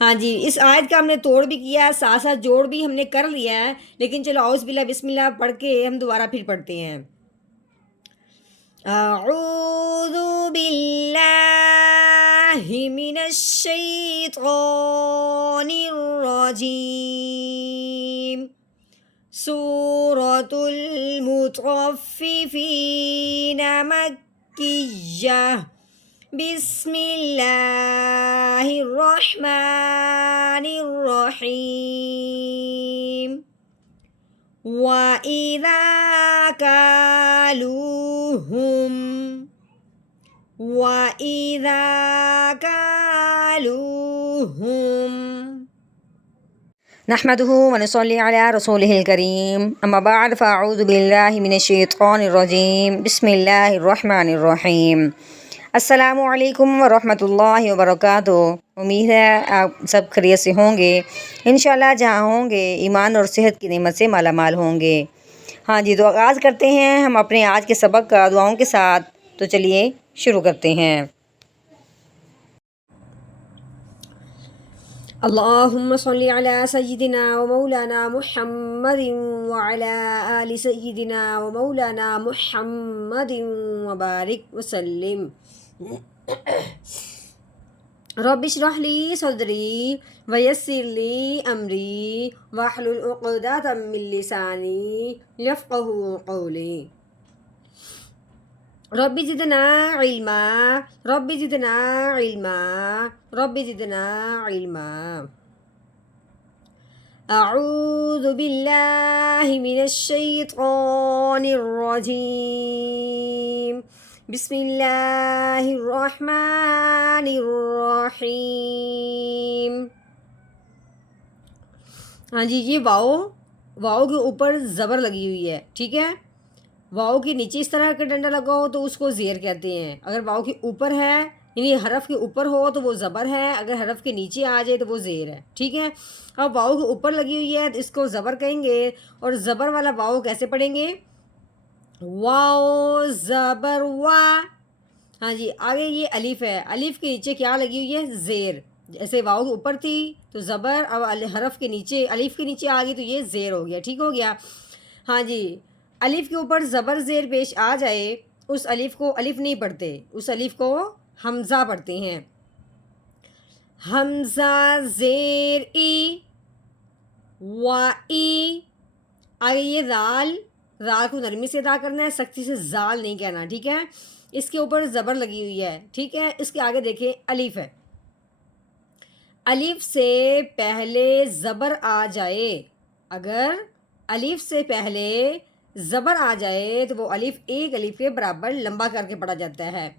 ہاں جی، اس آیت کا ہم نے توڑ بھی کیا ہے، ساتھ ساتھ جوڑ بھی ہم نے کر لیا ہے، لیکن چلو اعوذ باللہ بسم اللہ پڑھ کے ہم دوبارہ پھر پڑھتے ہیں۔ اعوذ باللہ من الشیطان الرجیم، سورۃ المطففین مکیہ، بسم اللہ الرحمن الرحیم، وَإِذَا كَالُوهُمْ وَإِذَا كَالُوهُمْ نحمده ونصلي على رسوله الكريم، اما بعد فاعوذ باللہ من الشیطان الرجیم، بسم اللہ الرحمن الرحیم۔ السلام علیکم ورحمۃ اللہ وبرکاتہ۔ امید ہے آپ سب خیریت سے ہوں گے، انشاءاللہ جہاں ہوں گے ایمان اور صحت کی نعمت سے مالا مال ہوں گے۔ ہاں جی، تو آغاز کرتے ہیں ہم اپنے آج کے سبق کا دعاؤں کے ساتھ، تو چلیے شروع کرتے ہیں۔ اللہم صلی علی سیدنا و مولانا محمد وعلی آل سیدنا و مولانا محمد وبارک وسلم۔ رب اشرح لی صدری ویسر لی امری واحلل عقدۃ من لسانی یفقہوا قولی۔ رب زدنا علما، رب زدنا علما، رب زدنا علما۔ اعوذ باللہ من الشیطان الرجیم، بسم اللہ الرحمن الرحیم۔ ہاں جی، یہ واؤ کے اوپر زبر لگی ہوئی ہے، ٹھیک ہے۔ واؤ کے نیچے اس طرح کا ڈنڈا لگا ہو تو اس کو زیر کہتے ہیں، اگر واؤ کے اوپر ہے یعنی حرف کے اوپر ہو تو وہ زبر ہے، اگر حرف کے نیچے آ جائے تو وہ زیر ہے، ٹھیک ہے۔ اب واؤ کے اوپر لگی ہوئی ہے تو اس کو زبر کہیں گے، اور زبر والا واؤ کیسے پڑھیں گے؟ واؤ زبر وا۔ ہاں جی، آگے یہ الف ہے، الف کے نیچے کیا لگی ہوئی ہے؟ زیر۔ جیسے واؤ کے اوپر تھی تو زبر، اب حرف کے نیچے الف کے نیچے آ گئی تو یہ زیر ہو گیا، ٹھیک ہو گیا۔ ہاں جی، الف کے اوپر زبر زیر پیش آ جائے اس الف کو الف نہیں پڑھتے، اس الف کو حمزہ پڑھتے ہیں۔ حمزہ زیر ای و ای۔ آگے یہ رال کو نرمی سے ادا کرنا ہے، سختی سے زال نہیں کہنا، ٹھیک ہے۔ اس کے اوپر زبر لگی ہوئی ہے، ٹھیک ہے۔ اس کے آگے دیکھیں الف ہے، الف سے پہلے زبر آ جائے، اگر الف سے پہلے زبر آ جائے تو وہ الف ایک الف کے برابر لمبا کر کے پڑھا جاتا ہے۔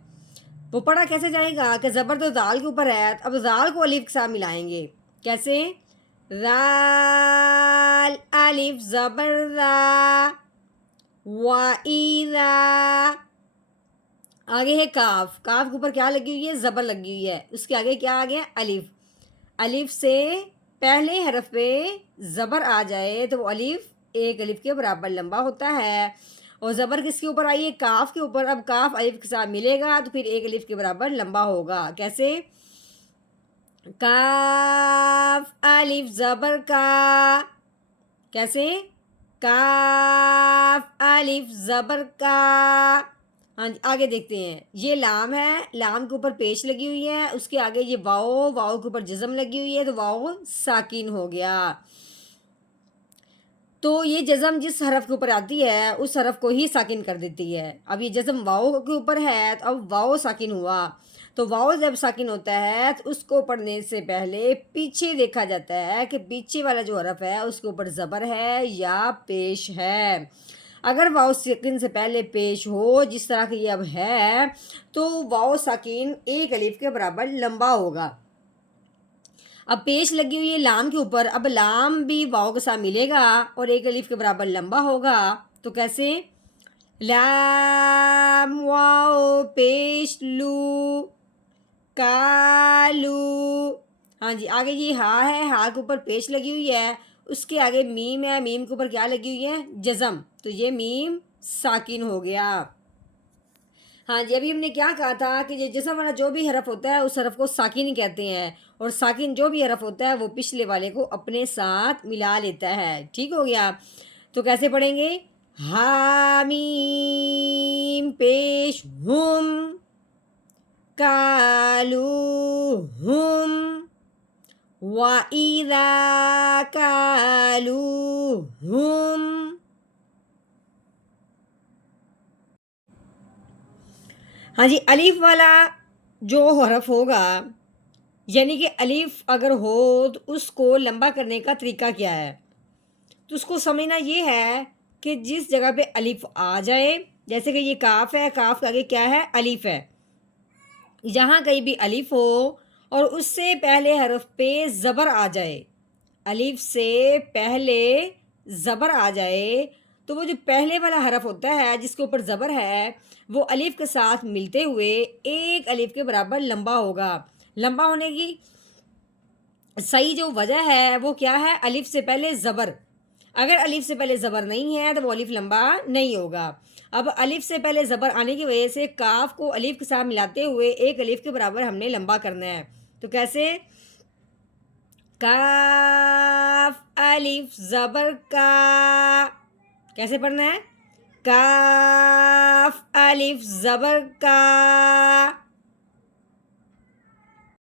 وہ پڑھا کیسے جائے گا کہ زبر تو زال کے اوپر ہے، اب زال کو الف کے ساتھ ملائیں گے، کیسے؟ زال الف زبر را وَإِذَا۔ آگے ہے کاف، کاف کے اوپر کیا لگی ہوئی ہے؟ زبر لگی ہوئی ہے، اس کے آگے کیا آ گیا؟ الف۔ الف سے پہلے حرف پہ زبر آ جائے تو وہ الف ایک الف کے برابر لمبا ہوتا ہے، اور زبر کس کے اوپر آئی ہے؟ کاف کے اوپر۔ اب کاف الف کے ساتھ ملے گا تو پھر ایک الف کے برابر لمبا ہوگا، کیسے؟ کاف الف زبر کا، کیسے؟ کاف الف زبر کا۔ ہاں جی، آگے دیکھتے ہیں، یہ لام ہے، لام کے اوپر پیش لگی ہوئی ہے، اس کے آگے یہ واؤ کے اوپر جزم لگی ہوئی ہے تو واؤ ساکن ہو گیا۔ تو یہ جزم جس حرف کے اوپر آتی ہے اس حرف کو ہی ساکن کر دیتی ہے۔ اب یہ جزم واؤ کے اوپر ہے تو اب واؤ ساکن ہوا، تو واؤ جب ساکن ہوتا ہے تو اس کو پڑھنے سے پہلے پیچھے دیکھا جاتا ہے کہ پیچھے والا جو حرف ہے اس کے اوپر زبر ہے یا پیش ہے۔ اگر واؤ ساکن سے پہلے پیش ہو، جس طرح کہ یہ اب ہے، تو واؤ ساکن ایک الف کے برابر لمبا ہوگا۔ اب پیش لگی ہوئی ہے لام کے اوپر، اب لام بھی واؤ کے ساتھ ملے گا اور ایک الف کے برابر لمبا ہوگا، تو کیسے؟ لام واؤ پیش لو کالو۔ ہاں جی، آگے یہ ہا ہے، ہا کے اوپر پیش لگی ہوئی ہے، اس کے آگے میم ہے، میم کے اوپر کیا لگی ہوئی ہے؟ جزم، تو یہ میم ساکن ہو گیا۔ ہاں جی، ابھی ہم نے کیا کہا تھا کہ یہ جزم والا جو بھی حرف ہوتا ہے اس حرف کو ساکن کہتے ہیں، اور ساکن جو بھی حرف ہوتا ہے وہ پچھلے والے کو اپنے ساتھ ملا لیتا ہے. ٹھیک ہو گیا. تو کیسے پڑھیں گے؟ حامیم پیش ہم، کالوہم، وَإِذَا كَالُوهُمْ. ہاں جی، الف والا جو حرف ہوگا، یعنی کہ الف اگر ہو تو اس کو لمبا کرنے کا طریقہ کیا ہے؟ تو اس کو سمجھنا یہ ہے کہ جس جگہ پہ الف آ جائے، جیسے کہ یہ کاف ہے، کاف کے آگے کیا ہے؟ الف ہے. جہاں کہیں بھی الف ہو اور اس سے پہلے حرف پہ زبر آ جائے، الف سے پہلے زبر آ جائے، تو وہ جو پہلے والا حرف ہوتا ہے جس کے اوپر زبر ہے وہ الف کے ساتھ ملتے ہوئے ایک الف کے برابر لمبا ہوگا. لمبا ہونے کی صحیح جو وجہ ہے وہ کیا ہے؟ الف سے پہلے زبر. اگر الف سے پہلے زبر نہیں ہے تو وہ الف لمبا نہیں ہوگا. اب الف سے پہلے زبر آنے کی وجہ سے کاف کو الف کے ساتھ ملاتے ہوئے ایک الف کے برابر ہم نے لمبا کرنا ہے. تو کیسے؟ کاف الف زبر کا. کیسے پڑھنا ہے؟ کاف الف زبر کا.